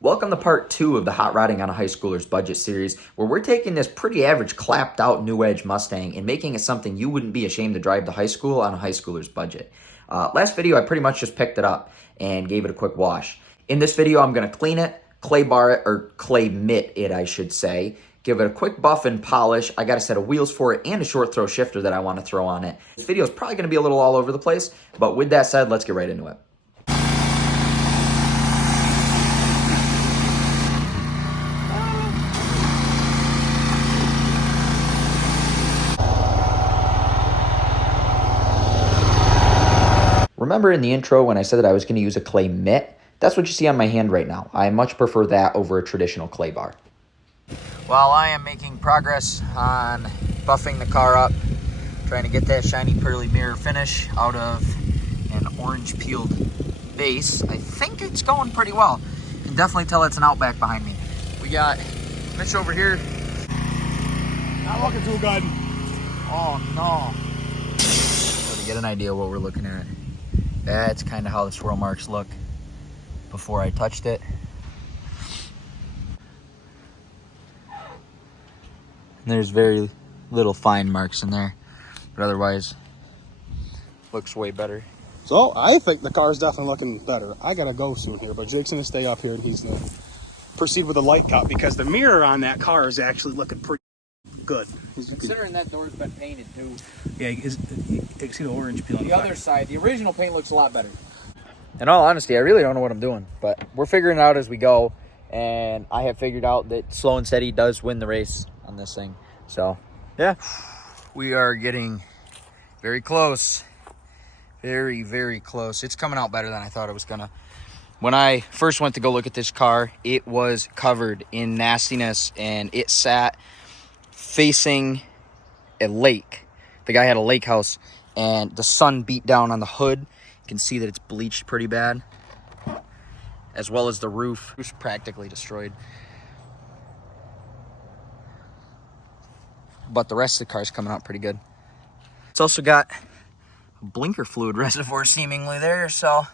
Welcome to part 2 of the Hot Rodding on a High Schooler's Budget series, where we're taking this pretty average clapped out new edge Mustang and making it something you wouldn't be ashamed to drive to high school on a high schooler's budget. Last video I pretty much just picked it up and gave it a quick wash. In this video I'm going to clean it, clay bar it, or clay mitt it I should say, give it a quick buff and polish. I got a set of wheels for it and a short throw shifter that I want to throw on it. This video is probably going to be a little all over the place, but with that said, let's get right into it. Remember in the intro when I said that I was going to use a clay mitt? That's what you see on my hand right now. I much prefer that over a traditional clay bar. While I am making progress on buffing the car up, trying to get that shiny pearly mirror finish out of an orange peeled base, I think it's going pretty well. You can definitely tell it's an Outback behind me. We got Mitch over here. Not looking too good. Oh no. So to get an idea what we're looking at. That's kind of how the swirl marks look before I touched it. And there's very little fine marks in there, but otherwise looks way better. So I think the car's definitely looking better. I gotta go soon here, but Jake's gonna stay up here and he's gonna proceed with the light cut because the mirror on that car is actually looking pretty good. Considering that door's been painted too. Yeah, you can see the orange peel on The other side, the original paint looks a lot better. In all honesty, I really don't know what I'm doing, but we're figuring it out as we go, and I have figured out that slow and steady does win the race on this thing. So, yeah. We are getting very close. Very, very close. It's coming out better than I thought it was gonna. When I first went to go look at this car, it was covered in nastiness, and it sat facing a lake. The guy had a lake house, and the sun beat down on the hood. You can see that it's bleached pretty bad, as well as the roof. It was practically destroyed. But the rest of the car's coming out pretty good. It's also got a blinker fluid reservoir seemingly there, so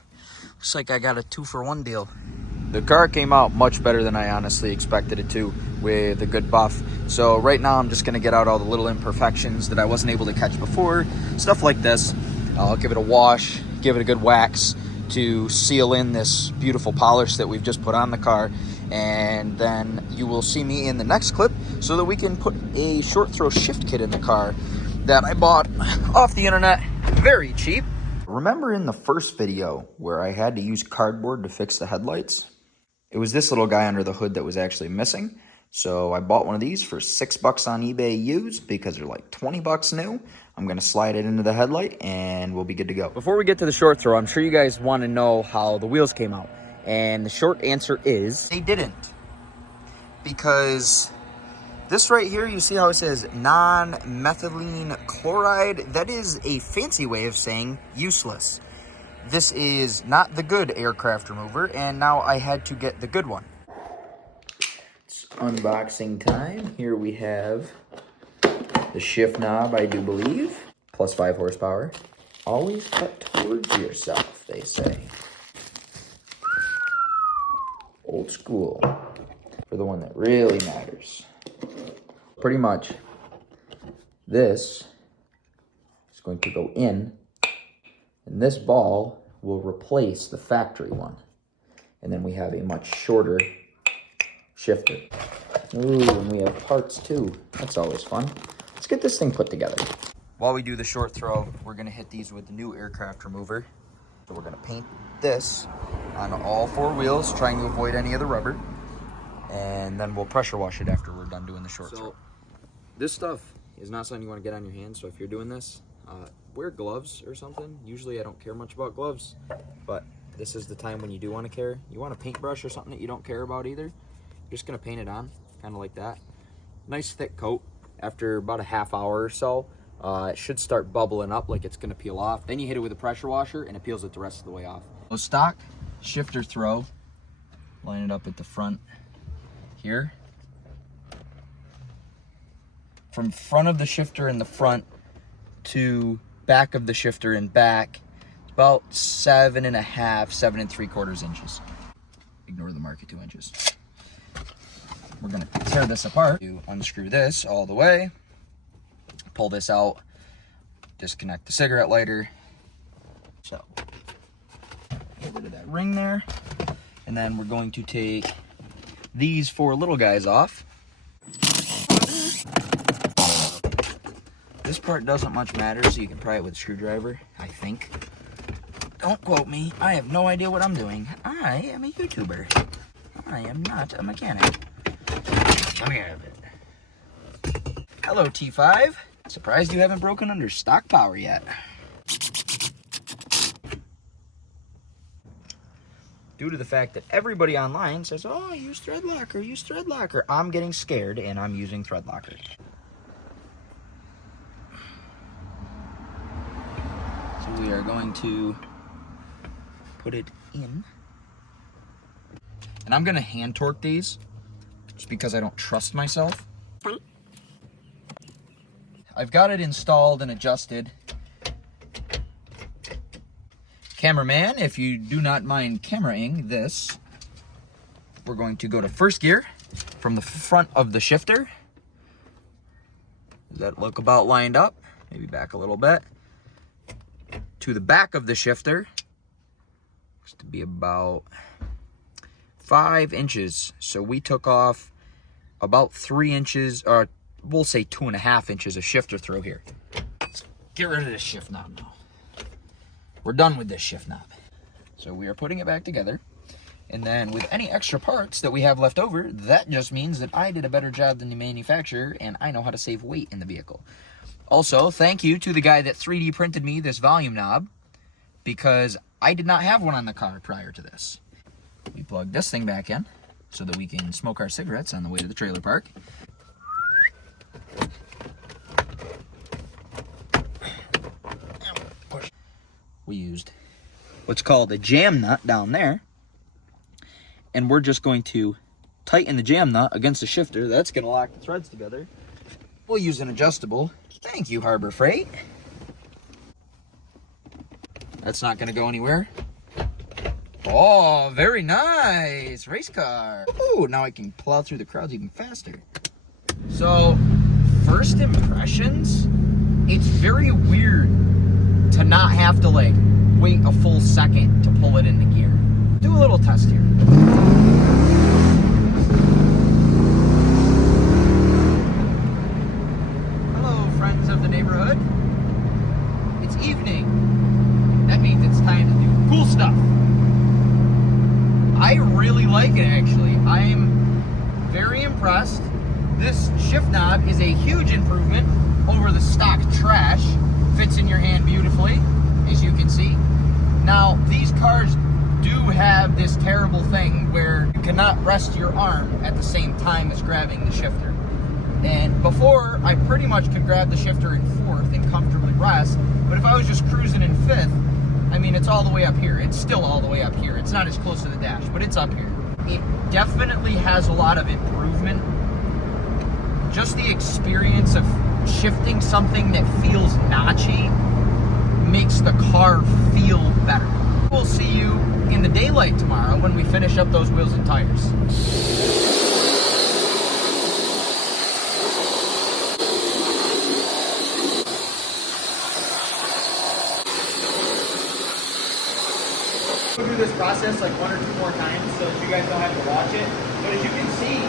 looks like I got a 2-for-1 deal. The car came out much better than I honestly expected it to, with a good buff. So right now I'm just gonna get out all the little imperfections that I wasn't able to catch before. Stuff like this. I'll give it a wash, give it a good wax to seal in this beautiful polish that we've just put on the car. And then you will see me in the next clip so that we can put a short throw shift kit in the car that I bought off the internet very cheap. Remember in the first video where I had to use cardboard to fix the headlights? It was this little guy under the hood that was actually missing. So I bought one of these for $6 on eBay used because they're like 20 bucks new. I'm gonna slide it into the headlight and we'll be good to go. Before we get to the short throw, I'm sure you guys want to know how the wheels came out. And the short answer is they didn't. Because this right here, you see how it says non-methylene chloride? That is a fancy way of saying useless. This is not the good aircraft remover, and now I had to get the good one. It's unboxing time. Here we have the shift knob, I do believe. Plus 5 horsepower. Always cut towards yourself, they say. Old school. For the one that really matters. Pretty much, this is going to go in, and this ball will replace the factory one. And then we have a much shorter shifter. Ooh, and we have parts too. That's always fun. Let's get this thing put together. While we do the short throw, we're gonna hit these with the new aircraft remover. So we're gonna paint this on all 4 wheels, trying to avoid any of the rubber. And then we'll pressure wash it after we're done doing the short throw. This stuff is not something you want to get on your hands, so if you're doing this, wear gloves or something. Usually I don't care much about gloves, but this is the time when you do want to care. You want a paintbrush or something that you don't care about either. You're just going to paint it on, kind of like that. Nice thick coat. After about a half hour or so, it should start bubbling up like it's going to peel off. Then you hit it with a pressure washer and it peels it the rest of the way off. So stock shifter throw, line it up at the front here. From front of the shifter in the front to back of the shifter and back, it's about 7 3/4 inches. Ignore the mark. mark it 2 inches. We're gonna tear this apart. You unscrew this all the way, pull this out, disconnect the cigarette lighter. So, get rid of that ring there. And then we're going to take these 4 little guys off. This part doesn't much matter, so you can pry it with a screwdriver, I think. Don't quote me. I have no idea what I'm doing. I am a YouTuber. I am not a mechanic. Let me have it. Hello, T5. Surprised you haven't broken under stock power yet. Due to the fact that everybody online says, oh, use thread locker, use thread locker, I'm getting scared and I'm using thread locker. So we are going to put it in. And I'm going to hand torque these just because I don't trust myself. I've got it installed and adjusted. Cameraman, if you do not mind cameraing this, we're going to go to first gear from the front of the shifter. Does that look about lined up? Maybe back a little bit. To the back of the shifter, looks to be about 5 inches. So we took off about 3 inches, or we'll say 2.5 inches of shifter throw here. Let's get rid of this shift knob now. We're done with this shift knob. So we are putting it back together. And then with any extra parts that we have left over, that just means that I did a better job than the manufacturer and I know how to save weight in the vehicle. Also, thank you to the guy that 3D printed me this volume knob, because I did not have one on the car prior to this. We plug this thing back in so that we can smoke our cigarettes on the way to the trailer park. We used what's called a jam nut down there, and we're just going to tighten the jam nut against the shifter. That's going to lock the threads together. We'll use an adjustable. Thank you, Harbor Freight. That's not going to go anywhere. Oh, very nice. Race car. Ooh, now I can plow through the crowds even faster. So, first impressions, it's very weird to not have to like wait a full second to pull it into gear. Do a little test here. Hello, friends of the neighborhood. It's evening. That means it's time to do cool stuff. I really like it, actually. I'm very impressed. This shift knob is a huge improvement over the stock trash. Fits in your hand beautifully, as you can see. Now, these cars do have this terrible thing where you cannot rest your arm at the same time as grabbing the shifter. And before, I pretty much could grab the shifter in fourth and comfortably rest, but if I was just cruising in fifth, I mean, it's all the way up here. It's still all the way up here. It's not as close to the dash, but it's up here. It definitely has a lot of improvement. Just the experience of shifting something that feels notchy makes the car feel better. We'll see you in the daylight tomorrow when we finish up those wheels and tires. We'll do this process like 1 or 2 more times so that you guys don't have to watch it. But as you can see,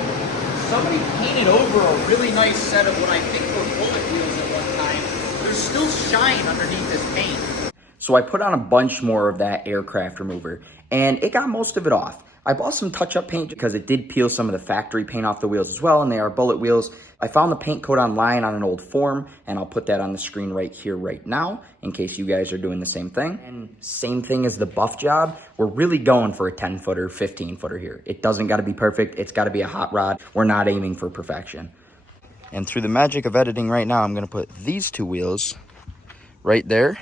somebody painted over a really nice set of what I think were bullet wheels at one time. There's still shine underneath this paint. So I put on a bunch more of that aircraft remover, and it got most of it off. I bought some touch-up paint because it did peel some of the factory paint off the wheels as well, and they are bullet wheels. I found the paint coat online on an old forum, and I'll put that on the screen right here, right now, in case you guys are doing the same thing. And same thing as the buff job, we're really going for a 10-footer, 15-footer here. It doesn't got to be perfect. It's got to be a hot rod. We're not aiming for perfection. And through the magic of editing right now, I'm going to put these 2 wheels right there.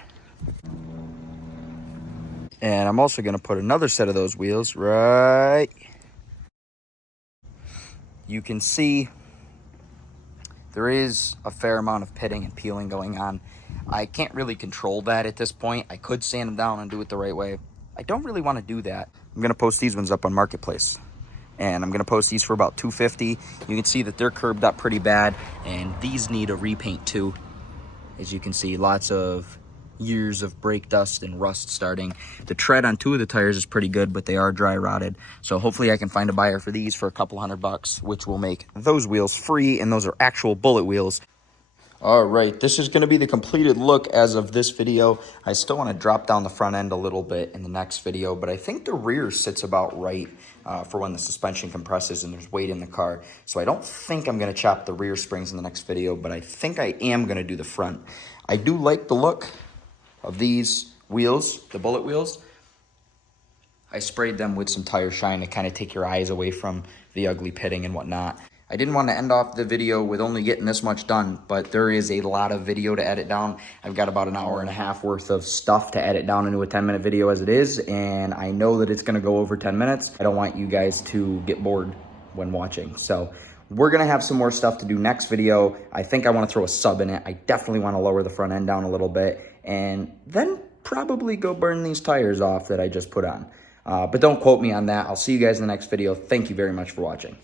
And I'm also going to put another set of those wheels right. You can see there is a fair amount of pitting and peeling going on. I can't really control that at this point. I could sand them down and do it the right way. I don't really want to do that. I'm going to post these ones up on Marketplace. and I'm gonna post these for about $250. You can see that they're curbed up pretty bad, and these need a repaint too. As you can see, lots of years of brake dust and rust starting. The tread on 2 of the tires is pretty good, but they are dry rotted. So hopefully I can find a buyer for these for a couple $100, which will make those wheels free, and those are actual bullet wheels. All right, this is gonna be the completed look as of this video. I still wanna drop down the front end a little bit in the next video, but I think the rear sits about right for when the suspension compresses and there's weight in the car. So I don't think I'm gonna chop the rear springs in the next video, but I think I am gonna do the front. I do like the look of these wheels, the bullet wheels. I sprayed them with some tire shine to kind of take your eyes away from the ugly pitting and whatnot. I didn't want to end off the video with only getting this much done, but there is a lot of video to edit down. I've got about an hour and a half worth of stuff to edit down into a 10-minute video as it is, and I know that it's going to go over 10 minutes. I don't want you guys to get bored when watching. So we're going to have some more stuff to do next video. I think I want to throw a sub in it. I definitely want to lower the front end down a little bit, and then probably go burn these tires off that I just put on. But don't quote me on that. I'll see you guys in the next video. Thank you very much for watching.